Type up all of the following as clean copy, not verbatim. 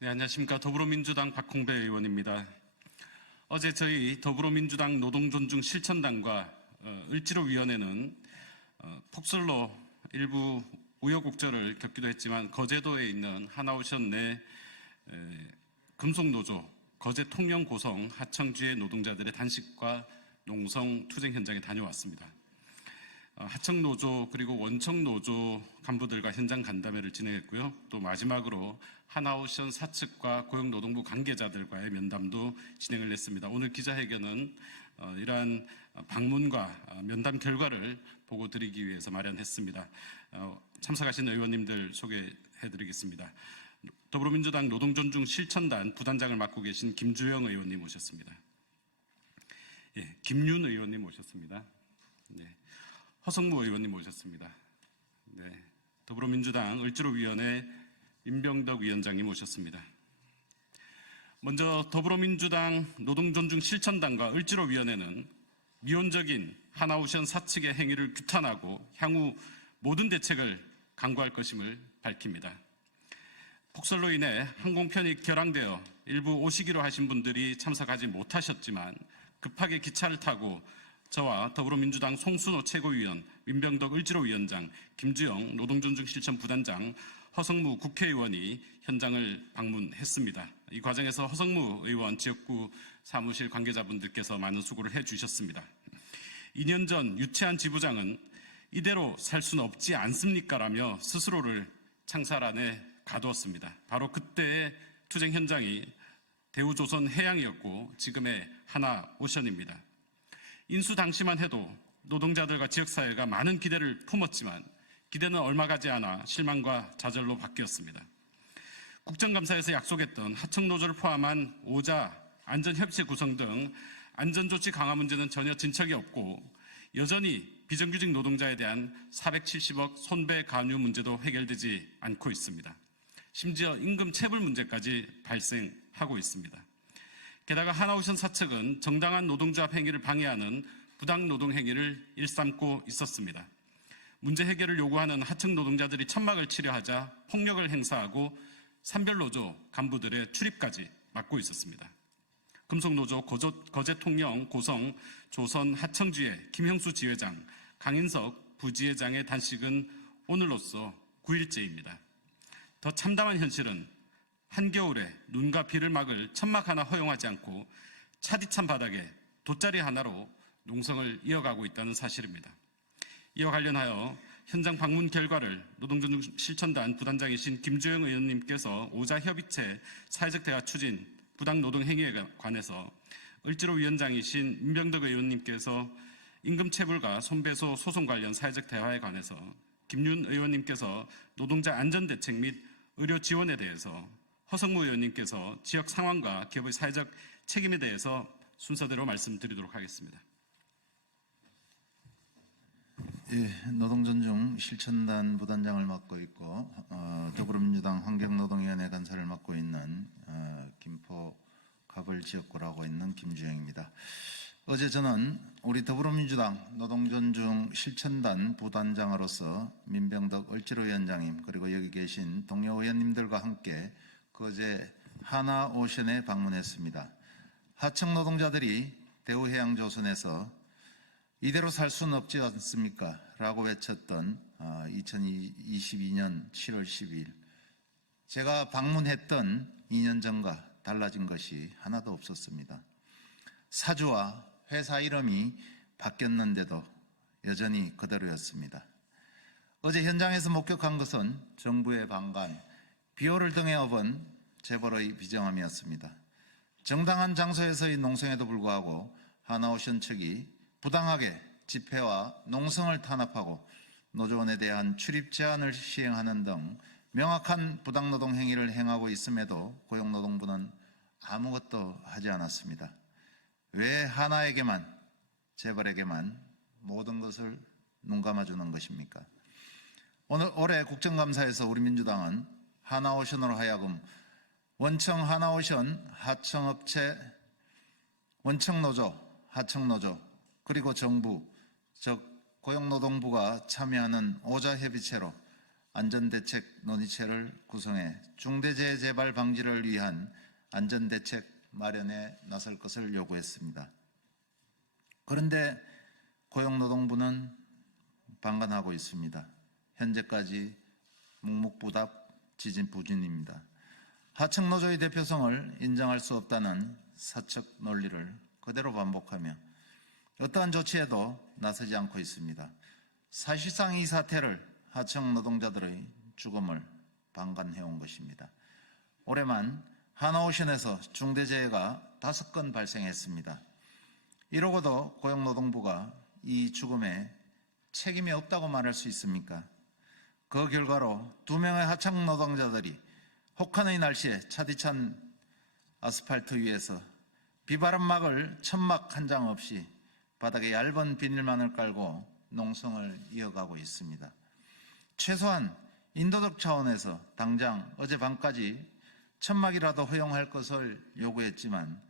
네, 안녕하십니까. 더불어민주당 박홍배 의원입니다. 어제 저희 더불어민주당 노동존중 실천단과 을지로위원회는 폭설로 일부 우여곡절을 겪기도 했지만 거제도에 있는 하나오션 내 금속노조, 거제 통영 고성 하청주의 노동자들의 단식과 농성 투쟁 현장에 다녀왔습니다. 하청노조 그리고 원청노조 간부들과 현장 간담회를 진행했고요. 또 마지막으로 하나오션 사측과 고용노동부 관계자들과의 면담도 진행을 했습니다. 오늘 기자회견은 이러한 방문과 면담 결과를 보고 드리기 위해서 마련했습니다. 참석하신 의원님들 소개해드리겠습니다. 더불어민주당 노동존중 실천단 부단장을 맡고 계신 김주영 의원님 오셨습니다. 예, 김윤 의원님 오셨습니다. 네. 허성무 의원님 모셨습니다. 네, 더불어민주당 을지로위원회 민병덕 위원장님 모셨습니다. 먼저 더불어민주당 노동존중 실천단과 을지로위원회는 미온적인 하나오션 사측의 행위를 규탄하고 향후 모든 대책을 강구할 것임을 밝힙니다. 폭설로 인해 항공편이 결항되어 일부 오시기로 하신 분들이 참석하지 못하셨지만 급하게 기차를 타고 저와 더불어민주당 송순호 최고위원, 민병덕 을지로위원장, 김주영 노동존중 실천 부단장, 허성무 국회의원이 현장을 방문했습니다. 이 과정에서 허성무 의원 지역구 사무실 관계자분들께서 많은 수고를 해주셨습니다. 2년 전 유치한 지부장은 이대로 살 수는 없지 않습니까? 라며 스스로를 창살안에 가두었습니다. 바로 그때의 투쟁 현장이 대우조선 해양이었고 지금의 하나오션입니다. 인수 당시만 해도 노동자들과 지역사회가 많은 기대를 품었지만 기대는 얼마 가지 않아 실망과 좌절로 바뀌었습니다. 국정감사에서 약속했던 하청노조를 포함한 5자 안전협의체 구성 등 안전조치 강화 문제는 전혀 진척이 없고 여전히 비정규직 노동자에 대한 470억 손배 간유 문제도 해결되지 않고 있습니다. 심지어 임금 체불 문제까지 발생하고 있습니다. 게다가 하나오션 사측은 정당한 노동조합 행위를 방해하는 부당 노동 행위를 일삼고 있었습니다. 문제 해결을 요구하는 하청 노동자들이 천막을 치려 하자 폭력을 행사하고 산별노조 간부들의 출입까지 막고 있었습니다. 금속노조 거제 통영 고성 조선 하청지회 김형수 지회장, 강인석 부지회장의 단식은 오늘로써 9일째입니다. 더 참담한 현실은 한겨울에 눈과 비를 막을 천막 하나 허용하지 않고 차디찬 바닥에 돗자리 하나로 농성을 이어가고 있다는 사실입니다. 이와 관련하여 현장 방문 결과를 노동존중 실천단 부단장이신 김주영 의원님께서 5자 협의체 사회적 대화 추진 부당 노동 행위에 관해서 을지로위원장이신 민병덕 의원님께서 임금 체불과 손배소 소송 관련 사회적 대화에 관해서 김윤 의원님께서 노동자 안전대책 및 의료 지원에 대해서 허성무 의원님께서 지역 상황과 기업의 사회적 책임에 대해서 순서대로 말씀드리도록 하겠습니다. 예, 노동존중 실천단 부단장을 맡고 있고 더불어민주당 환경노동위원회 간사를 맡고 있는 김포 갑을 지역구라고 있는 김주영입니다. 어제 저는 우리 더불어민주당 노동존중 실천단 부단장으로서 민병덕 을지로위원장님 그리고 여기 계신 동료 의원님들과 함께 거제 하나오션에 방문했습니다. 하청 노동자들이 대우해양조선에서 이대로 살 수는 없지 않습니까? 라고 외쳤던 2022년 7월 12일 제가 방문했던 2년 전과 달라진 것이 하나도 없었습니다. 사주와 회사 이름이 바뀌었는데도 여전히 그대로였습니다. 어제 현장에서 목격한 것은 정부의 방관, 비호를 등에 업은 재벌의 비정함이었습니다. 정당한 장소에서의 농성에도 불구하고 하나오션 측이 부당하게 집회와 농성을 탄압하고 노조원에 대한 출입 제한을 시행하는 등 명확한 부당노동 행위를 행하고 있음에도 고용노동부는 아무것도 하지 않았습니다. 왜 하나에게만, 재벌에게만 모든 것을 눈감아주는 것입니까? 올해 국정감사에서 우리 민주당은 하나오션으로 하여금 원청 하나오션 하청업체 원청노조 하청노조 그리고 정부 즉 고용노동부가 참여하는 5자 협의체로 안전대책 논의체를 구성해 중대재해 재발 방지를 위한 안전대책 마련에 나설 것을 요구했습니다. 그런데 고용노동부는 방관하고 있습니다. 현재까지 묵묵부답, 지진부진입니다. 하청노조의 대표성을 인정할 수 없다는 사측 논리를 그대로 반복하며 어떠한 조치에도 나서지 않고 있습니다. 사실상 이 사태를 하청 노동자들의 죽음을 방관해온 것입니다. 올해만 하나오션에서 중대재해가 5건 발생했습니다. 이러고도 고용노동부가 이 죽음에 책임이 없다고 말할 수 있습니까? 그 결과로 2명의 하청 노동자들이 혹한의 날씨에 차디찬 아스팔트 위에서 비바람막을 천막 한 장 없이 바닥에 얇은 비닐만을 깔고 농성을 이어가고 있습니다. 최소한 인도적 차원에서 당장 어젯밤까지 천막이라도 허용할 것을 요구했지만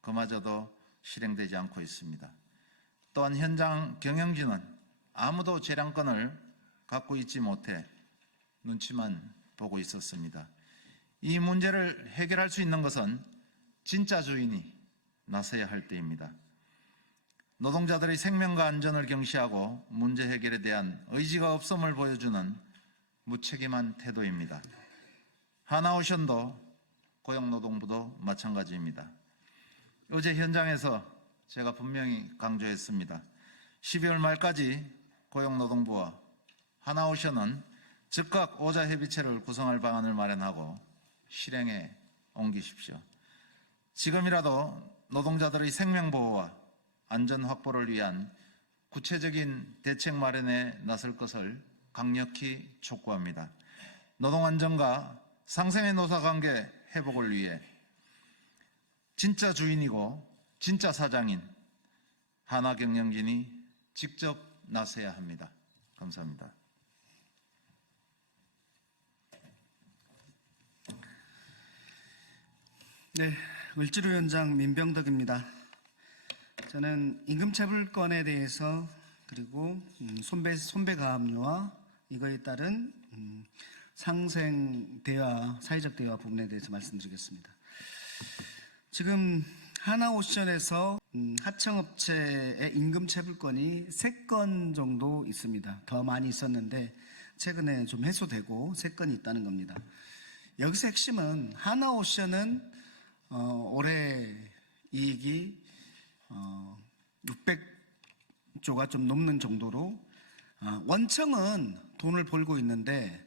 그마저도 실행되지 않고 있습니다. 또한 현장 경영진은 아무도 재량권을 갖고 있지 못해 눈치만 보고 있었습니다. 이 문제를 해결할 수 있는 것은 진짜 주인이 나서야 할 때입니다. 노동자들의 생명과 안전을 경시하고 문제 해결에 대한 의지가 없음을 보여주는 무책임한 태도입니다. 하나오션도 고용노동부도 마찬가지입니다. 어제 현장에서 제가 분명히 강조했습니다. 12월 말까지 고용노동부와 하나오션은 즉각 오자협의체를 구성할 방안을 마련하고 실행에 옮기십시오. 지금이라도 노동자들의 생명보호와 안전 확보를 위한 구체적인 대책 마련에 나설 것을 강력히 촉구합니다. 노동안전과 상생의 노사관계 회복을 위해 진짜 주인이고 진짜 사장인 하나경영진이 직접 나서야 합니다. 감사합니다. 네, 을지로위원장 민병덕입니다. 저는 임금체불권에 대해서 그리고 손배가압류와 이거에 따른 상생대화, 사회적 대화 부분에 대해서 말씀드리겠습니다. 지금 하나오션에서 하청업체의 임금체불권이 3건 정도 있습니다. 더 많이 있었는데 최근에 좀 해소되고 3건이 있다는 겁니다. 여기서 핵심은 하나오션은 올해 이익이 600조가 좀 넘는 정도로 원청은 돈을 벌고 있는데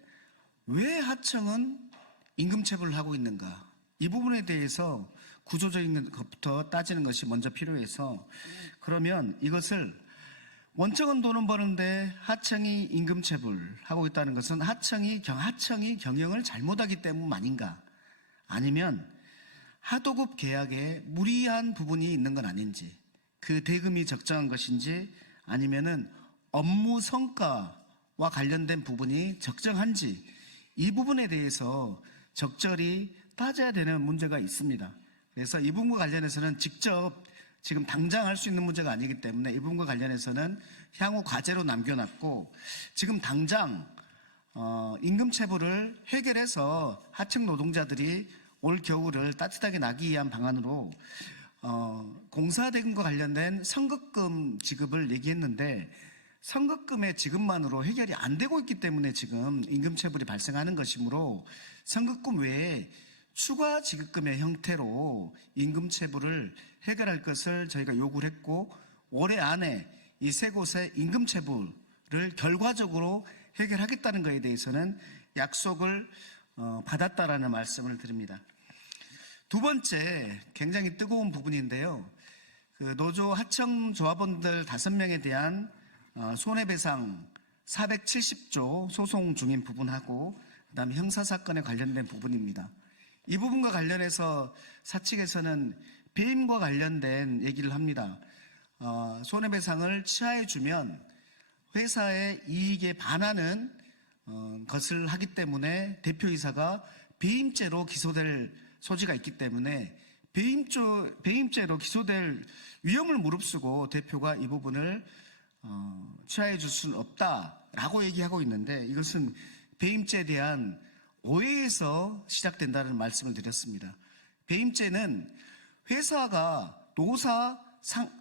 왜 하청은 임금체불을 하고 있는가? 이 부분에 대해서 구조적인 것부터 따지는 것이 먼저 필요해서 그러면 이것을 원청은 돈은 버는데 하청이 임금체불하고 있다는 것은 하청이 경영을 잘못하기 때문 아닌가? 아니면 하도급 계약에 무리한 부분이 있는 건 아닌지, 그 대금이 적정한 것인지, 아니면은 업무 성과와 관련된 부분이 적정한지, 이 부분에 대해서 적절히 따져야 되는 문제가 있습니다. 그래서 이 부분과 관련해서는 직접 지금 당장 할 수 있는 문제가 아니기 때문에 이 부분과 관련해서는 향후 과제로 남겨놨고, 지금 당장 임금체불을 해결해서 하청 노동자들이 올 겨울을 따뜻하게 나기 위한 방안으로 공사대금과 관련된 선급금 지급을 얘기했는데 선급금의 지급만으로 해결이 안 되고 있기 때문에 지금 임금체불이 발생하는 것이므로 선급금 외에 추가 지급금의 형태로 임금체불을 해결할 것을 저희가 요구를 했고 올해 안에 이 세 곳의 임금체불을 결과적으로 해결하겠다는 것에 대해서는 약속을 받았다라는 말씀을 드립니다. 두 번째, 굉장히 뜨거운 부분인데요. 그 노조 하청 조합원들 5명에 대한 손해배상 470조 소송 중인 부분하고 그다음에 형사사건에 관련된 부분입니다. 이 부분과 관련해서 사측에서는 배임과 관련된 얘기를 합니다. 손해배상을 취하해주면 회사의 이익에 반하는 것을 하기 때문에 대표이사가 배임죄로 기소될 소지가 있기 때문에 배임죄로 기소될 위험을 무릅쓰고 대표가 이 부분을 취하해 줄 수는 없다라고 얘기하고 있는데 이것은 배임죄에 대한 오해에서 시작된다는 말씀을 드렸습니다. 배임죄는 회사가 노사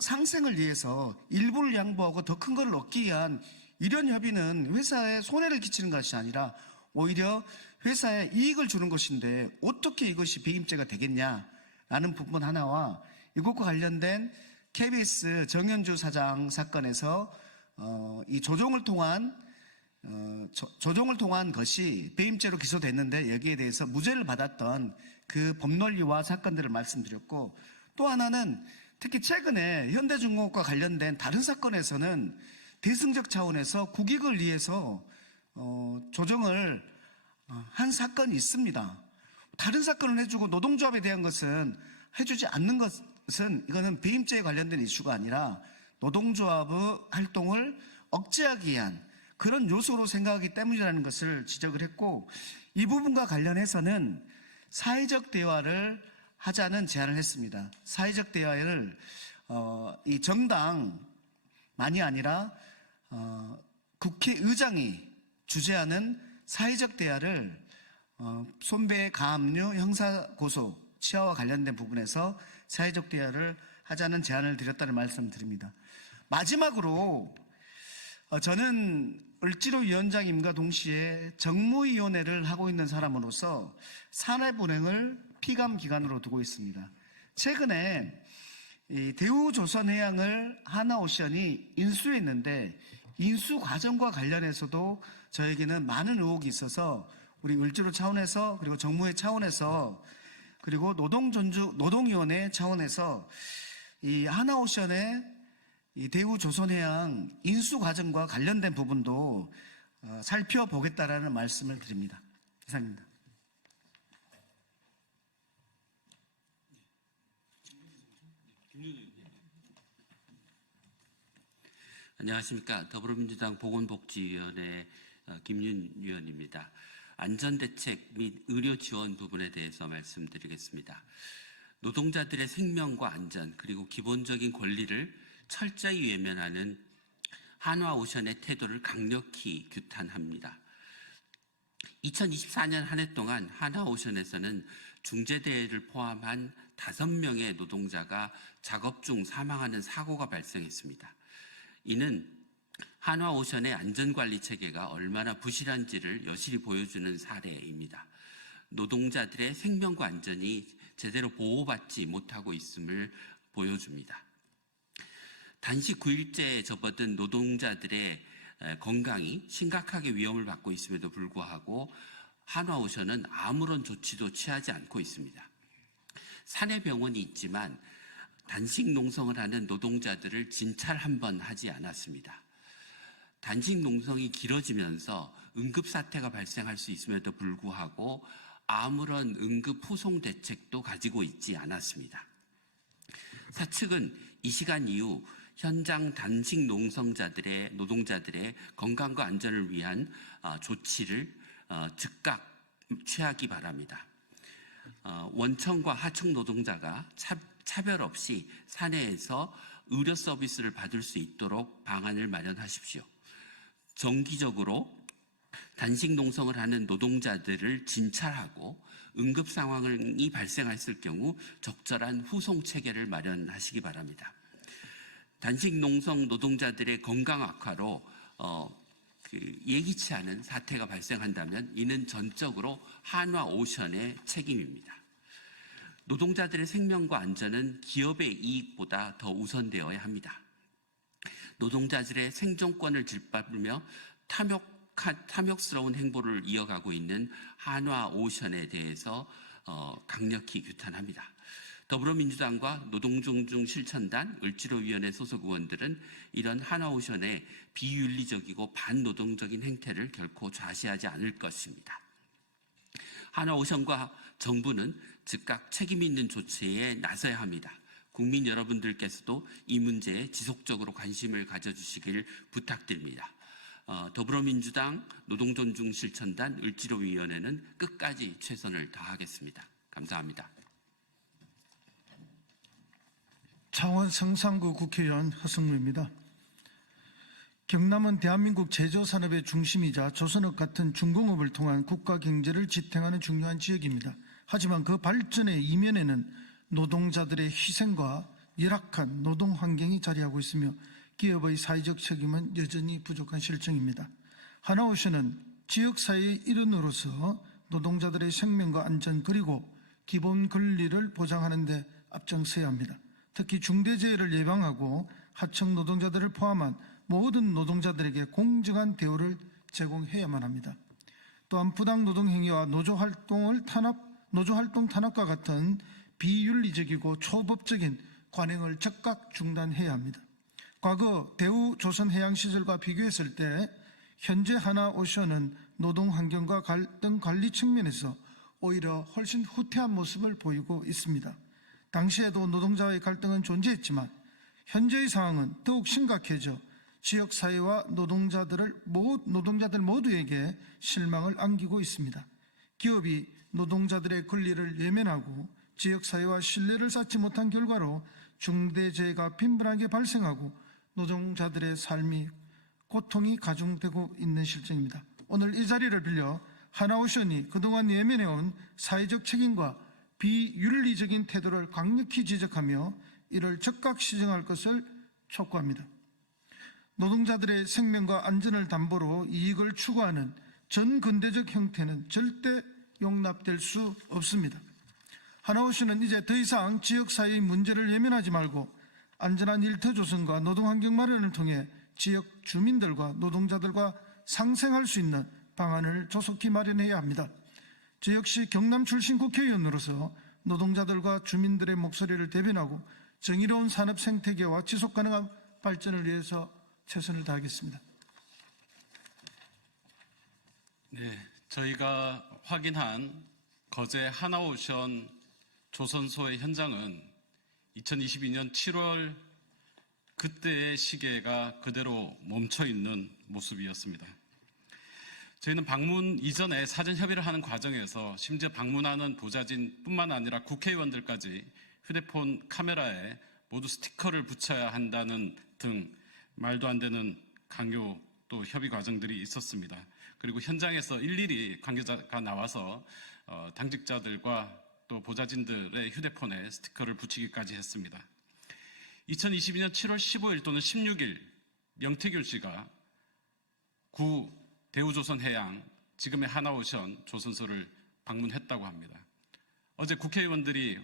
상생을 위해서 일부를 양보하고 더 큰 것을 얻기 위한 이런 협의는 회사에 손해를 끼치는 것이 아니라 오히려 회사에 이익을 주는 것인데 어떻게 이것이 배임죄가 되겠냐라는 부분 하나와 이것과 관련된 KBS 정현주 사장 사건에서 이 조정을 통한 것이 배임죄로 기소됐는데 여기에 대해서 무죄를 받았던 그 법논리와 사건들을 말씀드렸고, 또 하나는 특히 최근에 현대중공업과 관련된 다른 사건에서는 대승적 차원에서 국익을 위해서 조정을 한 사건이 있습니다. 다른 사건을 해주고 노동조합에 대한 것은 해주지 않는 것은 이거는 배임죄에 관련된 이슈가 아니라 노동조합의 활동을 억제하기 위한 그런 요소로 생각하기 때문이라는 것을 지적을 했고, 이 부분과 관련해서는 사회적 대화를 하자는 제안을 했습니다. 사회적 대화를 이 정당만이 아니라 국회의장이 주재하는 사회적 대화를 손배 가압류 형사고소 치아와 관련된 부분에서 사회적 대화를 하자는 제안을 드렸다는 말씀을 드립니다. 마지막으로 저는 을지로위원장님과 동시에 정무위원회를 하고 있는 사람으로서 산업은행을 피감기관으로 두고 있습니다. 최근에 이 대우조선해양을 하나오션이 인수했는데 인수 과정과 관련해서도 저에게는 많은 의혹이 있어서 우리 을지로 차원에서 그리고 정무회 차원에서 그리고 노동위원회 차원에서 이 하나오션의 이 대우조선해양 인수 과정과 관련된 부분도 살펴보겠다라는 말씀을 드립니다. 이상입니다. 안녕하십니까. 더불어민주당 보건복지위원회 김윤 위원입니다. 안전대책 및 의료지원 부분에 대해서 말씀드리겠습니다. 노동자들의 생명과 안전 그리고 기본적인 권리를 철저히 외면하는 한화오션의 태도를 강력히 규탄합니다. 2024년 한 해 동안 한화오션에서는 중재대회를 포함한 5명의 노동자가 작업 중 사망하는 사고가 발생했습니다. 이는 한화오션의 안전관리 체계가 얼마나 부실한지를 여실히 보여주는 사례입니다. 노동자들의 생명과 안전이 제대로 보호받지 못하고 있음을 보여줍니다. 단식 9일째에 접어든 노동자들의 건강이 심각하게 위험을 받고 있음에도 불구하고 한화오션은 아무런 조치도 취하지 않고 있습니다. 사내 병원이 있지만 단식 농성을 하는 노동자들을 진찰 한 번 하지 않았습니다. 단식 농성이 길어지면서 응급사태가 발생할 수 있음에도 불구하고 아무런 응급 후송 대책도 가지고 있지 않았습니다. 사측은 이 시간 이후 현장 단식 노동자들의 건강과 안전을 위한 조치를 즉각 취하기 바랍니다. 원청과 하청 노동자가 차별 없이 사내에서 의료 서비스를 받을 수 있도록 방안을 마련하십시오. 정기적으로 단식 농성을 하는 노동자들을 진찰하고 응급 상황이 발생했을 경우 적절한 후송 체계를 마련하시기 바랍니다. 단식 농성 노동자들의 건강 악화로 예기치 않은 사태가 발생한다면 이는 전적으로 한화오션의 책임입니다. 노동자들의 생명과 안전은 기업의 이익보다 더 우선되어야 합니다. 노동자들의 생존권을 짓밟으며 탐욕스러운 행보를 이어가고 있는 한화오션에 대해서 강력히 규탄합니다. 더불어민주당과 노동존중실천단, 을지로위원회 소속 의원들은 이런 한화오션의 비윤리적이고 반노동적인 행태를 결코 좌시하지 않을 것입니다. 한화오션과 정부는 즉각 책임 있는 조치에 나서야 합니다. 국민 여러분들께서도 이 문제에 지속적으로 관심을 가져주시길 부탁드립니다. 더불어민주당 노동존중실천단 을지로위원회는 끝까지 최선을 다하겠습니다. 감사합니다. 창원 성산구 국회의원 허승무입니다. 경남은 대한민국 제조산업의 중심이자 조선업 같은 중공업을 통한 국가 경제를 지탱하는 중요한 지역입니다. 하지만 그 발전의 이면에는 노동자들의 희생과 열악한 노동 환경이 자리하고 있으며 기업의 사회적 책임은 여전히 부족한 실정입니다. 하나오션은 지역사회의 일원으로서 노동자들의 생명과 안전 그리고 기본 권리를 보장하는 데 앞장서야 합니다. 특히 중대재해를 예방하고 하청 노동자들을 포함한 모든 노동자들에게 공정한 대우를 제공해야만 합니다. 또한 부당 노동 행위와 노조활동 탄압과 같은 비윤리적이고 초법적인 관행을 즉각 중단해야 합니다. 과거 대우조선해양 시절과 비교했을 때 현재 하나오션은 노동 환경과 갈등 관리 측면에서 오히려 훨씬 후퇴한 모습을 보이고 있습니다. 당시에도 노동자의 갈등은 존재했지만 현재의 상황은 더욱 심각해져 지역사회와 노동자들 모두에게 실망을 안기고 있습니다. 기업이 노동자들의 권리를 외면하고 지역사회와 신뢰를 쌓지 못한 결과로 중대재해가 빈번하게 발생하고 노동자들의 삶이 고통이 가중되고 있는 실정입니다. 오늘 이 자리를 빌려 하나오션이 그동안 외면해온 사회적 책임과 비윤리적인 태도를 강력히 지적하며 이를 즉각 시정할 것을 촉구합니다. 노동자들의 생명과 안전을 담보로 이익을 추구하는 전근대적 형태는 절대 용납될 수 없습니다. 하나오션은 이제 더 이상 지역사회의 문제를 외면하지 말고 안전한 일터 조성과 노동환경 마련을 통해 지역 주민들과 노동자들과 상생할 수 있는 방안을 조속히 마련해야 합니다. 저 역시 경남 출신 국회의원으로서 노동자들과 주민들의 목소리를 대변하고 정의로운 산업 생태계와 지속가능한 발전을 위해서 최선을 다하겠습니다. 네, 저희가 확인한 거제 하나오션 조선소의 현장은 2022년 7월 그때의 시계가 그대로 멈춰 있는 모습이었습니다. 저희는 방문 이전에 사전 협의를 하는 과정에서 심지어 방문하는 보좌진뿐만 아니라 국회의원들까지 휴대폰 카메라에 모두 스티커를 붙여야 한다는 등 말도 안 되는 강요 또 협의 과정들이 있었습니다. 그리고 현장에서 일일이 관계자가 나와서 당직자들과 또 보좌진들의 휴대폰에 스티커를 붙이기까지 했습니다. 2022년 7월 15일 또는 16일 명태균 씨가 구 대우조선해양, 지금의 하나오션 조선소를 방문했다고 합니다. 어제 국회의원들이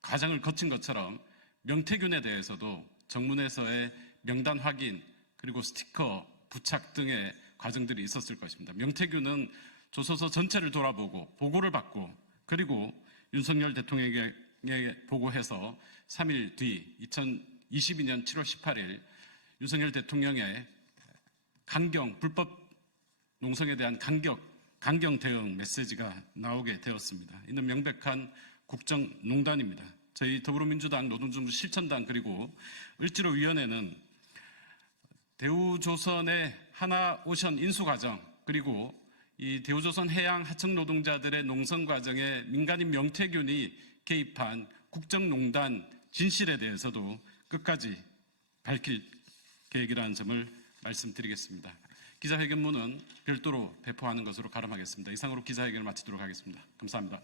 과정을 거친 것처럼 명태균에 대해서도 정문에서의 명단 확인 그리고 스티커 부착 등의 과정들이 있었을 것입니다. 명태균은 조선소 전체를 돌아보고 보고를 받고 그리고 윤석열 대통령에게 보고해서 3일 뒤 2022년 7월 18일 윤석열 대통령의 불법 농성에 대한 강경 대응 메시지가 나오게 되었습니다. 이는 명백한 국정농단입니다. 저희 더불어민주당 노동정부 실천당 그리고 을지로위원회는 대우조선의 하나오션 인수과정 그리고 이 대우조선 해양 하청 노동자들의 농성 과정에 민간인 명태균이 개입한 국정농단 진실에 대해서도 끝까지 밝힐 계획이라는 점을 말씀드리겠습니다. 기자회견문은 별도로 배포하는 것으로 가름하겠습니다. 이상으로 기자회견을 마치도록 하겠습니다. 감사합니다.